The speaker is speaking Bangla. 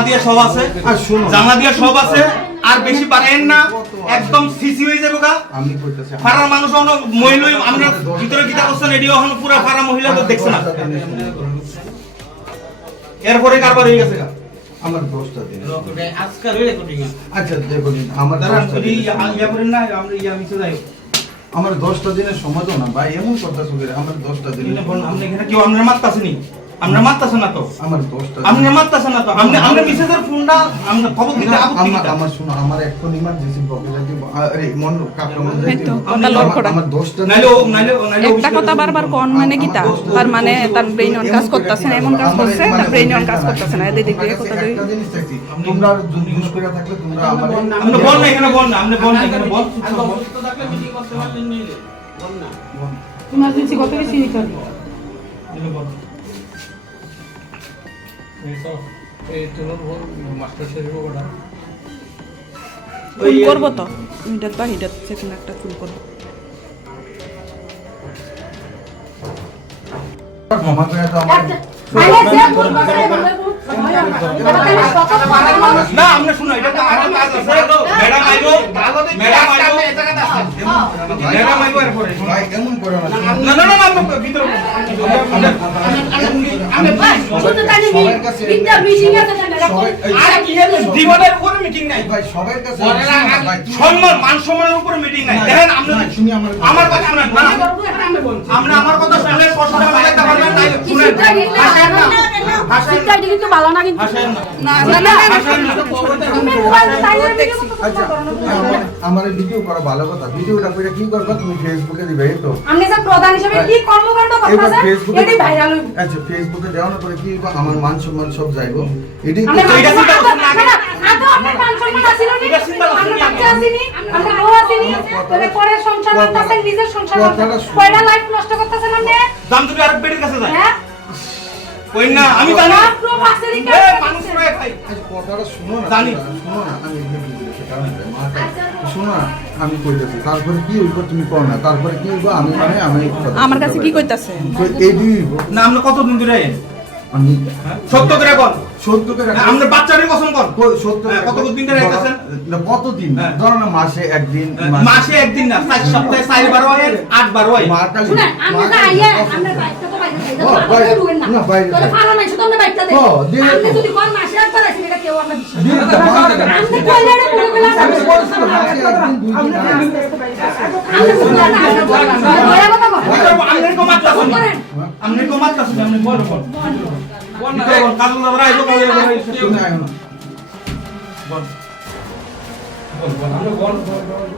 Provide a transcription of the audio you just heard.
জানলা দিয়ে সব আছে। আর শোনো। জানলা দিয়ে সব আছে আর বেশি পারেন না একদম সিসি হয়ে যাবে গা। আমি কইতাছি ফারার মানুষ হলো মহিলা আমরা ভিতরে কিতা করছেন এডিও এখন পুরো ফারা মহিলা তো দেখছে না। এরপরে কারবার হয়ে গেছে গা। আমার দোষটা দিন। আজকাল রেকর্ডিং আচ্ছা দেখুন আমার দাঁড়ান যদি দিন। ইয়া করেন না আমরা ইয়া মিশে যাই। আমার দশটা দিনের সময় দাও না ভাই এমন কথা শুনে আমার দশটা দিন আপনি এখানে কেউ আপনার মারতাছেনি আপনার মারতাছে না তো? আমার দিন। আপনি মারতাছে না তো? আপনি আপনার মিসেসের ফোনটা আপনি খবর দিতে না, আমার আমার শোনো আমার এখন ইমার্জেন্সি দিব আরে মন কাপড় মধ্যে এই তো। কথা লোড আমার দশটা নাইলে নাইলে নাইলে একটা কথা বারবার কোন মানে কি তা তার মানে তার ব্রেইন অন কাজ করতেছে না এমন কাজ করছে না ব্রেইন অন কাজ করতেছে না। এদিক দিয়ে কথা দেখছি তোমরা দুষ করে থাকলে তোমরা আমার আপনি বল না এখানে বল না আপনি বল না এখানে বল আর অসুস্থ থাকলে মিটিং করতে পারলেন নিলে বল না ইমার্জেন্সি কত বেশি নিতে হবে? বল। ফুল করব তো হিডাত বা হিডাত সেখানে একটা ফুল করব তো আমার না আপনি শুনো এটা তো আমার কাজ আছে ম্যাডাম আইবো ম্যাডাম আইবো ম্যাডাম ভাই এমন করো না। না না না না আমরা ভিতরে সবার কাছে সবাই এই- আরে কি হলো জীবনের উপরে মিটিং নাই। ভাই সবার কাছে বলে না, আগে- ভাই, সম্মান মান সম্মানের উপরে মিটিং নাই। দেখেন আপনি শুনি আমার আমার কথা না। না। আমার কথা শুনলে পারবেন শুনেন। হাসেন না কিন্তু ভালো না কিন্তু না না না না না আমার আমার ভিডিও করা ভালো কথা ভিডিওটা করে কি করবা তুমি ফেসবুকে দিবে এই তো আপনি যে প্রধান হিসেবে কি কর্মকাণ্ড এবার করতেছেন এটাই ভাইরাল হইব আচ্ছা ফেসবুকে দেওয়ার পরে কি আমার মান সম্মান সব যাইবো এটাই তো তো এটা না আগে? আগে আপনার মান সম্মান আসিল নি এটা না আগে? বাচ্চা আসেনি আপনার বউ আসেনি তাহলে পরে সংসার করতেছেন নিজের সংসার করতেছেন কয়টা লাইফ নষ্ট করতেছেন আপনি দাম তুমি আরেক বেটির কাছে যায় হ্যাঁ কই না আমি জানি। মাত্র পাঁচটা দিন এ মানুষ রয়ে খাই। আচ্ছা, কথাটা শুনো না জানি। শোনো না আমি এখানে বুঝতেছি, কারণ এটা মাথা- শোনো না আমি কইতেছি তারপরে কি হইব তুমি কর না তারপরে কি হইব আমি মানে আমি আমার কাছে কি কইতাছে? এই দুই না আমরা কতদিন ধরে? আমি সত্য করে বল। সত্য করে আমরা বাচ্চারই কসম কর সত্য হ্যাঁ, কতদিন ধরে আইতাছেন? না, কতদিন? হ্যাঁ। ধরো না মাসে একদিন মাসে একদিন না সপ্তাহে হয় হয়। মা কালী শুনেন আইয়া আমরা আপনি না না কো কো মারতাছেন আপনি বল বল বল না কাজল কাজল দাদা আইবো তুমি আয়ো না। বল বল বল আমরা বল বল